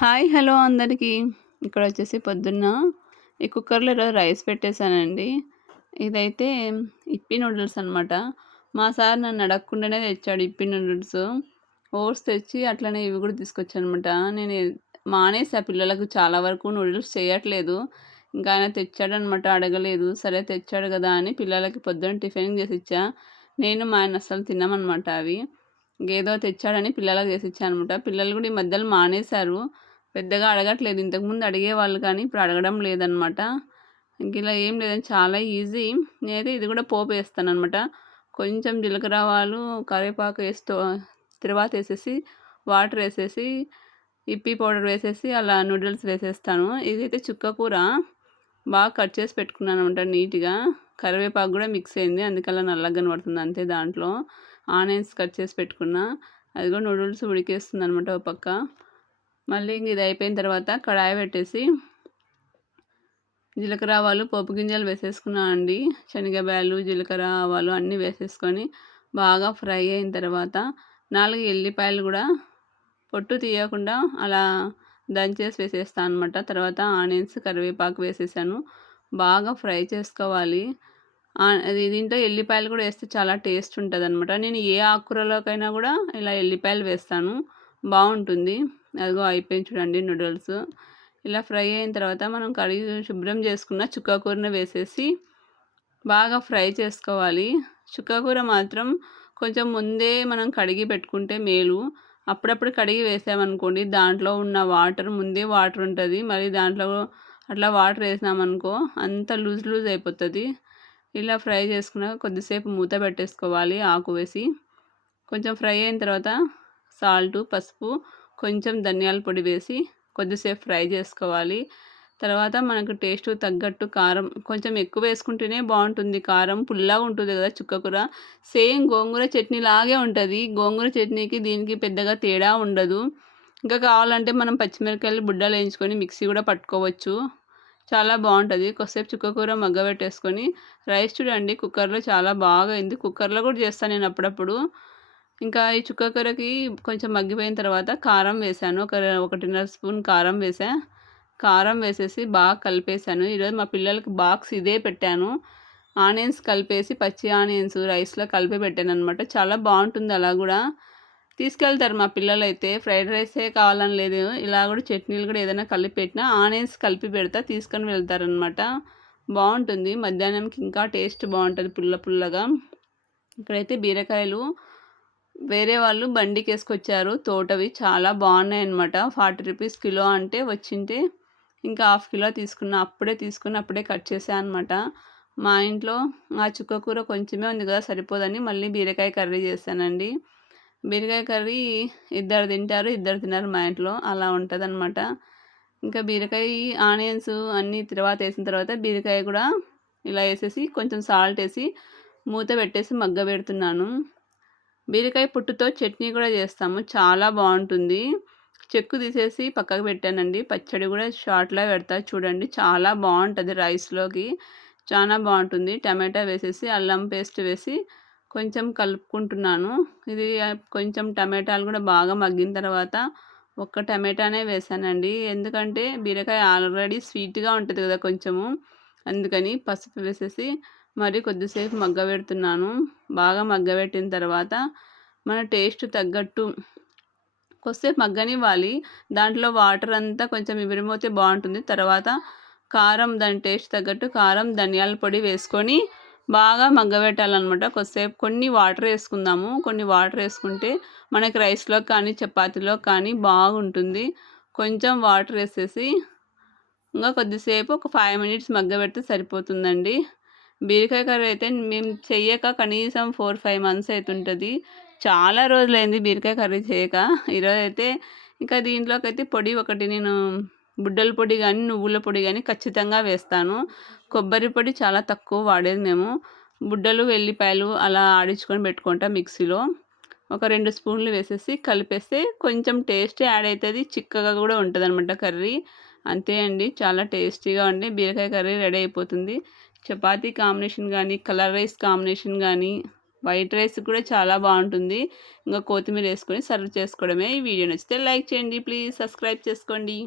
Hi hello అందరికీ. ఇక్కడ వచ్చేసి పొద్దున్న ఈ కుక్కర్లో రైస్ పెట్టేశానండి. ఇదైతే ఇప్పి నూడిల్స్ అనమాట మా సార్ నన్ను అడగకుండానే తెచ్చాడు ఇప్పి నూడిల్స్. ఓట్స్ తెచ్చి అట్లనే ఇవి కూడా తీసుకొచ్చానమాట నేను మానేసా పిల్లలకు చాలా వరకు నూడిల్స్ చేయట్లేదు. ఇంకా ఆయన తెచ్చాడనమాట అడగలేదు. సరే తెచ్చాడు కదా అని పిల్లలకి పొద్దున్న టిఫిన్ చేసి ఇచ్చా. నేను మా ఆయన అసలు తిన్నామన్నమాట అవి. ఇంకేదో తెచ్చాడని పిల్లలకు చేసి ఇచ్చాను అనమాట పిల్లలు కూడా ఈ మధ్యలో మానేశారు. పెద్దగా అడగట్లేదు. ఇంతకుముందు అడిగేవాళ్ళు కానీ ఇప్పుడు అడగడం లేదనమాట. ఇంక ఇలా ఏం లేదని చాలా ఈజీ. నేనైతే ఇది కూడా పోపు వేస్తాను అనమాట కొంచెం జీలకర్ర ఆవాలు కరివేపాకు వేస్తూ తర్వాత వేసేసి వాటర్ వేసేసి ఇప్పి పౌడర్ వేసేసి అలా నూడిల్స్ వేసేస్తాను. ఇదైతే చుక్క కూర. బాగా కట్ చేసి పెట్టుకున్నాను అనమాట నీట్గా. కరివేపాకు కూడా మిక్స్ అయింది. అందుకలా నల్లగా కనబడుతుంది అంతే దాంట్లో. ఆనియన్స్ కట్ చేసి పెట్టుకున్న అది కూడా నూడిల్స్ ఉడికేస్తుంది అనమాట ఒక పక్క. మళ్ళీ ఇది అయిపోయిన తర్వాత కడాయి పెట్టేసి జీలకర్ర ఆవాలు పోపు గింజలు వేసేసుకున్నాను అండి. శనగబాయలు జీలకర్ర ఆవాలు అన్నీ వేసేసుకొని బాగా ఫ్రై అయిన తర్వాత నాలుగు ఎల్లిపాయలు కూడా పొట్టు తీయకుండా అలా దంచేసి వేసేస్తాను అనమాట తర్వాత ఆనియన్స్ కరివేపాకు వేసేసాను. బాగా ఫ్రై చేసుకోవాలి. దీంట్లో ఎల్లిపాయలు కూడా వేస్తే చాలా టేస్ట్ ఉంటుంది అనమాట నేను ఏ ఆకుకూరలోకైనా కూడా ఇలా ఎల్లిపాయలు వేస్తాను. బాగుంటుంది. అదిగో అయిపోయింది చూడండి నూడిల్స్. ఇలా ఫ్రై అయిన తర్వాత మనం కడిగి శుభ్రం చేసుకున్న చుక్కకూరను వేసేసి బాగా ఫ్రై చేసుకోవాలి. చుక్కకూర మాత్రం కొంచెం ముందే మనం కడిగి పెట్టుకుంటే మేలు. అప్పుడప్పుడు కడిగి వేసామనుకోండి దాంట్లో ఉన్న వాటర్ ముందే వాటర్ ఉంటుంది. మరి దాంట్లో అట్లా వాటర్ వేసినామనుకో అంత లూజ్ లూజ్ అయిపోతుంది. ఇలా ఫ్రై చేసుకున్నాక కొద్దిసేపు మూత పెట్టేసుకోవాలి ఆకు వేసి. కొంచెం ఫ్రై అయిన తర్వాత సాల్టు పసుపు కొంచెం ధనియాల పొడి వేసి కొద్దిసేపు ఫ్రై చేసుకోవాలి. తర్వాత మనకు టేస్ట్ తగ్గట్టు కారం కొంచెం ఎక్కువ వేసుకుంటేనే బాగుంటుంది. కారం పుల్లగా ఉంటుంది కదా చుక్కకూర సేమ్ గోంగూర చట్నీ లాగే ఉంటుంది. గోంగూర చట్నీకి దీనికి పెద్దగా తేడా ఉండదు. ఇంకా కావాలంటే మనం పచ్చిమిరపకాయలు బుడ్డలు వేయించుకొని మిక్సీ కూడా పట్టుకోవచ్చు. చాలా బాగుంటుంది. కొద్దిసేపు చుక్కకూర మగ్గబెట్టేసుకొని రైస్ చూడండి కుక్కర్లో చాలా బాగా అయింది. కుక్కర్లో కూడా చేస్తాను నేను అప్పుడప్పుడు. ఇంకా ఈ చుక్కకూరకి కొంచెం మగ్గిపోయిన తర్వాత కారం వేసాను. ఒక ఒకటిన్నర స్పూన్ కారం వేసా. కారం వేసేసి బాగా కలిపేసాను ఈరోజు మా పిల్లలకి బాక్స్ ఇదే పెట్టాను. ఆనియన్స్ కలిపేసి పచ్చి ఆనియన్స్ రైస్లో కలిపి పెట్టాను అనమాట చాలా బాగుంటుంది అలా కూడా. తీసుకెళ్తారు మా పిల్లలు అయితే ఫ్రైడ్ రైసే కావాలని లేదు. ఇలా కూడా చట్నీలు కూడా ఏదైనా కలిపి పెట్టినా ఆనియన్స్ కలిపి పెడతా తీసుకొని వెళ్తారనమాట బాగుంటుంది. మధ్యాహ్నంకి ఇంకా టేస్ట్ బాగుంటుంది పుల్ల పుల్లగా. ఇక్కడైతే బీరకాయలు వేరే వాళ్ళు బండికి వేసుకొచ్చారు. తోటవి చాలా బాగున్నాయి అనమాట ఫార్టీ రూపీస్ కిలో అంటే వచ్చింటే ఇంకా హాఫ్ కిలో తీసుకున్న. అప్పుడే తీసుకుని అప్పుడే కట్ చేసాను అనమాట మా ఇంట్లో ఆ చుక్క కూర కొంచెమే ఉంది కదా సరిపోదని మళ్ళీ బీరకాయ కర్రీ చేశానండి. బీరకాయ కర్రీ ఇద్దరు తింటారు ఇద్దరు తినరు మా ఇంట్లో. అలా ఉంటుంది అనమాట ఇంకా బీరకాయ ఆనియన్స్ అన్నీ తర్వాత వేసిన తర్వాత బీరకాయ కూడా ఇలా వేసేసి కొంచెం సాల్ట్ వేసి మూత పెట్టేసి మగ్గ పెడుతున్నాను. బీరకాయ పుట్టుతో చట్నీ కూడా చేస్తాము. చాలా బాగుంటుంది. చెక్కు తీసేసి పక్కకు పెట్టానండి. పచ్చడి కూడా షార్ట్లో పెడతా చూడండి. చాలా బాగుంటుంది రైస్లోకి. చాలా బాగుంటుంది. టమాటా వేసేసి అల్లం పేస్ట్ వేసి కొంచెం కలుపుకుంటున్నాను. ఇది కొంచెం టమాటాలు కూడా బాగా మగ్గిన తర్వాత ఒక్క టమాటానే వేసానండి. ఎందుకంటే బీరకాయ ఆల్రెడీ స్వీట్గా ఉంటుంది కదా కొంచెము. అందుకని పసుపు వేసేసి మరి కొద్దిసేపు మగ్గబెడుతున్నాను. బాగా మగ్గబెట్టిన తర్వాత మన టేస్ట్ తగ్గట్టు కొద్దిసేపు మగ్గనివ్వాలి. దాంట్లో వాటర్ అంతా కొంచెం ఇవిరిమోతే బాగుంటుంది. తర్వాత కారం దాని టేస్ట్ తగ్గట్టు కారం ధనియాల పొడి వేసుకొని బాగా మగ్గబెట్టాలన్నమాట. కొద్దిసేపు కొన్ని వాటర్ వేసుకుందాము. కొన్ని వాటర్ వేసుకుంటే మనకి రైస్లో కానీ చపాతీలో కానీ బాగుంటుంది. కొంచెం వాటర్ వేసేసి ఇంకా కొద్దిసేపు ఒక ఫైవ్ మినిట్స్ మగ్గబెడితే సరిపోతుందండి. బీరకాయ కర్రీ అయితే మేము చెయ్యక కనీసం ఫోర్ ఫైవ్ మంత్స్ అవుతుంటుంది చాలా రోజులైంది బీరకాయ కర్రీ చేయక. ఈరోజు అయితే ఇంకా దీంట్లోకి అయితే పొడి ఒకటి నేను బుడ్డల పొడి కానీ నువ్వుల పొడి కానీ ఖచ్చితంగా వేస్తాను. కొబ్బరి పొడి చాలా తక్కువ వాడేది మేము. బుడ్డలు వెల్లిపాయలు అలా ఆడించుకొని పెట్టుకుంటాం మిక్సీలో. ఒక రెండు స్పూన్లు వేసేసి కలిపేస్తే కొంచెం టేస్ట్ యాడ్ అవుతుంది చిక్కగా కూడా ఉంటుంది అనమాట కర్రీ. అంతే అండి చాలా టేస్టీగా ఉండి బీరకాయ కర్రీ రెడీ అయిపోతుంది. చపాతీ కాంబినేషన్ కానీ కలర్ రైస్ కాంబినేషన్ కానీ వైట్ రైస్ కూడా చాలా బాగుంటుంది. ఇంకా కొత్తిమీర వేసుకొని సర్వ్ చేసుకోవడమే. ఈ వీడియో నచ్చితే లైక్ చేయండి ప్లీజ్ సబ్స్క్రైబ్ చేసుకోండి.